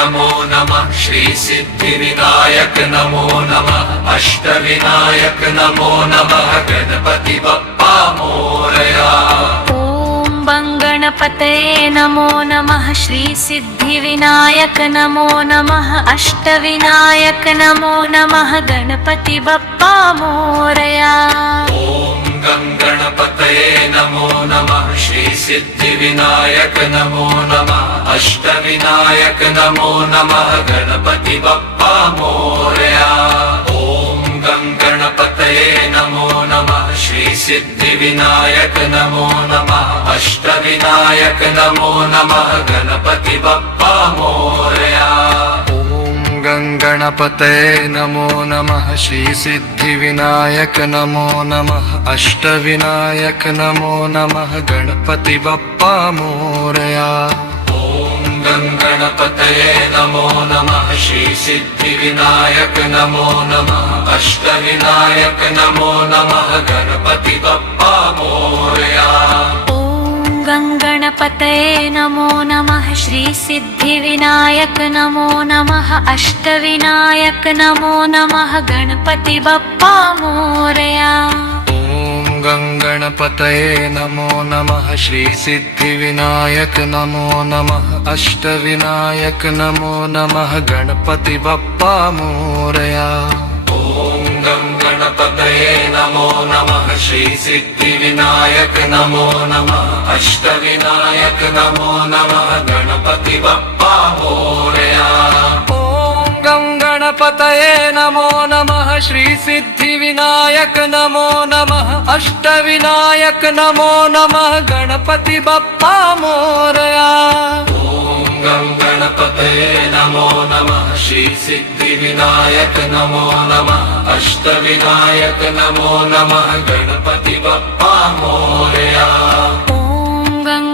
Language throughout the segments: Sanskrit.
नमो नमः श्री सिद्धिविनायक नमो नमः अष्टविनायक नमो नमः गणपति बप्पा मोरया। गणपतये नमो नमः श्री सिद्धिविनायक नमो नमः अष्टविनायक नमो नमः गणपति बप्पा मोरया। ओम गणपतये नमो नमः श्री सिद्धिविनायक नमो नमः अष्टविनायक नमो नमः गणपति बप्पा मोरया। ओम गणपतये नमो नमः श्री सिद्धिविनायक नमो नमः अष्टविनायक नमो नमः गणपति बप्पा मोरया। ओम गणपतये नमो नमः श्री सिद्धिविनायक नमो नमः अष्टविनायक नमो नमः गणपति बप्पा मोरया। ओम गणपतये नमो नमः श्री सिद्धिविनायक नमो नमः अष्टविनायक नमो नमः गणपति बप्पा मोरया। गणपतये नमो नमः श्री सिद्धिविनायक नमो नमः अष्टविनायक नमो नमः गणपति बप्पा मोरया। ओम गणपतये नमो नमः श्री सिद्धिविनायक नमो नमः अष्टविनायक नमो नमः गणपति बप्पा मोरया। ओम गणपतये नमो नमः श्री सिद्धिविनायक नमो नमः अष्टविनायक नमो नमः गणपति बप्पा मोरया। ओम गणपतये नमो नमः श्री सिद्धिविनायक नमो नमः अष्टविनायक नमो नमः गणपति बप्पा मोरया। ओम गणपतये नमो नमः श्री सिद्धिविनायक नमो नमः अष्टविनायक नमो नमः गणपति बप्पा मोरया।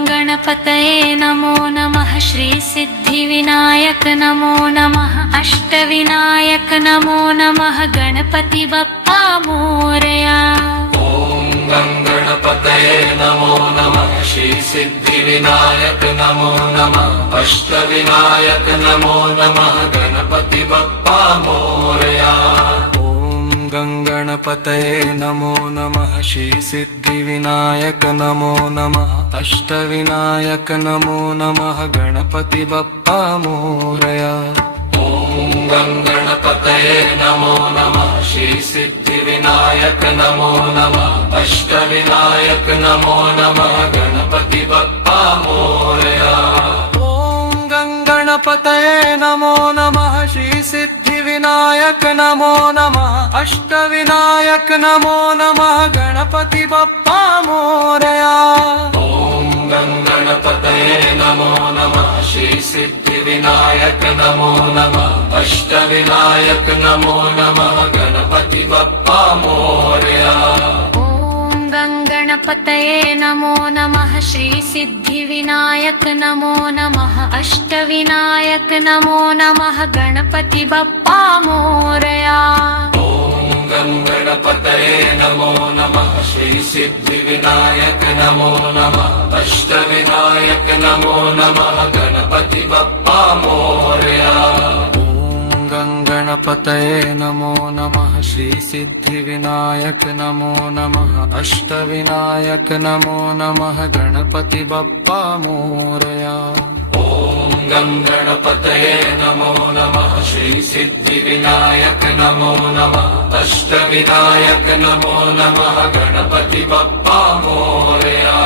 गणपतये नमो नमः श्री सिद्धिविनायक नमो नमः अष्टविनायक नमो नमः गणपति बप्पा मोरया। ओम गणपतये नमो नमः श्री सिद्धिविनायक नमो नमः अष्टविनायक नमो नमः गणपति बप्पा मोरया। गणपतये नमो नमः श्री सिद्धिविनायक नमो नमः अष्टविनायक नमो नमः गणपति बप्पा मोरया। ओम गणपतये नमो नमः श्री सिद्धिविनायक नमो नमः अष्टविनायक नमो नमः गणपति बप्पा मोरया। ओम गणपतये नमो नमः श्री सिद्धिविनायक नमो नमः अष्टविनायक नमो नमः गणपति बप्पा मोरया। ओम गणपतये नमो नमः श्री सिद्धिविनायक नमो नमः अष्टविनायक नमो नमः गणपति बप्पा मोरया। गणपतये नमो नमः श्री सिद्धिविनायक नमो नमः अष्टविनायक नमो नमः गणपति बप्पा मोरया। ओम गणपतये नमो नमः श्री सिद्धिविनायक नमो नमः अष्टविनायक नमो नमः गणपति बप्पा मोरया। गणपतये नमो नमः श्री सिद्धिविनायक नमो नमः अष्टविनायक नमो नमः गणपति बप्पा मोरया। ओम गणपतये नमो नमः श्री सिद्धिविनायक नमो नमः अष्टविनायक नमो नमः गणपति बप्पा मोरया।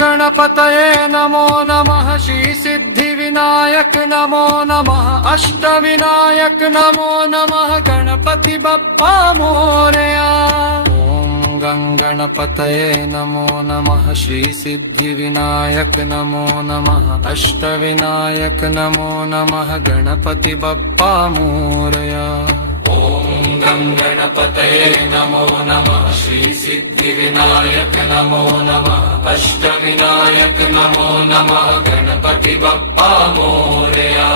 गणपतये नमो नमः श्री सिद्धिविनायक नमो नमः अष्टविनायक नमो नमः गणपति बप्पा मोरया। ओम गणपतये नमो नमः श्री सिद्धिविनायक नमो नमः अष्टविनायक नमो नमः गणपति बप्पा मोरया। ओम गणपतये नमो नमः श्री सिद्धिविनायक नमो नमः अष्टविनायक नमो नमः गणपति बप्पा मोरया।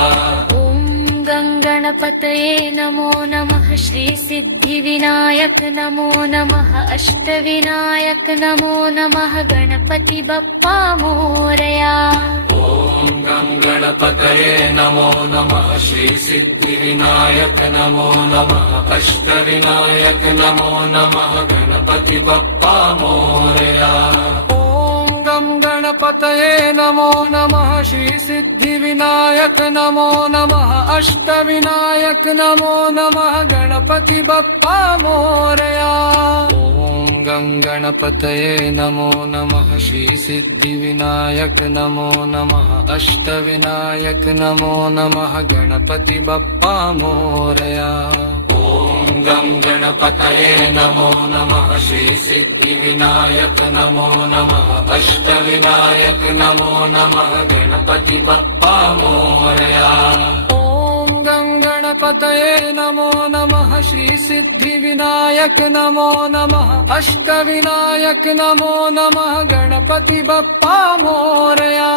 गणपतये गणपतये नमो नमः श्री सिद्धिविनायक नमो नमः अष्टविनायक नमो नमः गणपति बप्पा मोरया ॐ गं गणपतये नमो नमः श्री सिद्धिविनायक नमो नमः अष्टविनायक नमो नमः गणपति बप्पा मोरया ॐ गं गणपतये नमो नमः श्री सिद्धिविनायक नमो नमः अष्टविनायक नमो नमः गणपति बप्पा मोरया ॐ गं गणपतये नमो नमः श्री सिद्धिविनायक नमो नमः अष्टविनायक नमो नमः गणपति बप्पा मोरया ॐ गं गणपतये नमो नमः श्री सिद्धिविनायक नमो नमः अष्टविनायक नमो नमः गणपति बप्पा मोरया ॐ गं गणपतये नमो नमः श्री सिद्धिविनायक नमो नमः अष्टविनायक नमो नमः गणपति बप्पा मोरया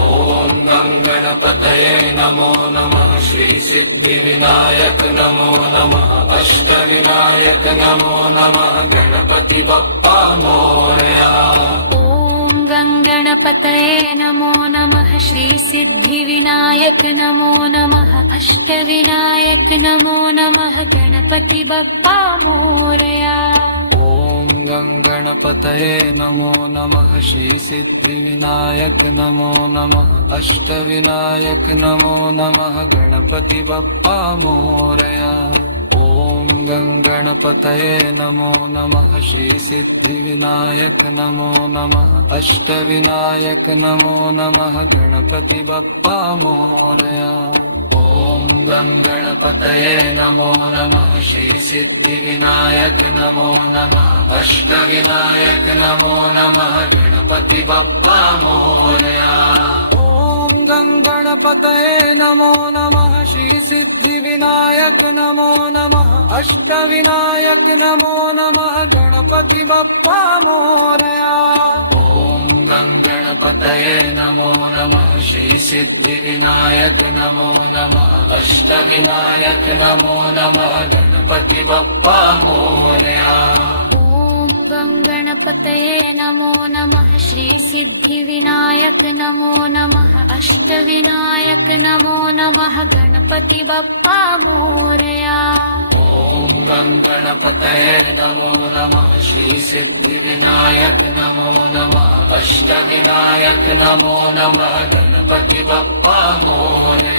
ॐ गं गणपतये नमो नमः श्री सिद्धिविनायक नमो नमः अष्टविनायक नमो नमः गणपति बप्पा मोरया ॐ गं गणपतये नमो नमः श्री सिद्धिविनायक नमो नमः अष्टविनायक नमो नमः गणपति बप्पा मोरया ॐ गं गणपतये नमो नमः श्री सिद्धिविनायक नमो नमः अष्टविनायक नमो नमः गणपति बप्पा मोरया ॐ गं गणपतये नमो नमः श्री सिद्धिविनायक नमो नमः अष्टविनायक नमो नमः गणपति बप्पा मोरया ॐ गं गणपतये नमो नमः श्री सिद्धिविनायक नमो नमः अष्टविनायक नमो नमः गणपति बप्पा मोरया ॐ गं गणपतये नमो नमः श्री सिद्धिविनायक नमो नमः अष्टविनायक नमो नमः गणपति बप्पा मोरया ॐ गं गणपतये नमो नमः श्री सिद्धिविनायक नमो नमः अष्टविनायक नमो नमः गणपति बप्पा मोरया ॐ गं गणपतये नमो नमः श्री सिद्धिविनायक नमो नमः अष्टविनायक नमो नमः गणपति बप्पा मोरया ॐ गं गणपतये नमो नमः श्री सिद्धिविनायक नमो नमः अष्टविनायक नमो नमः गणपति बप्पा मोरया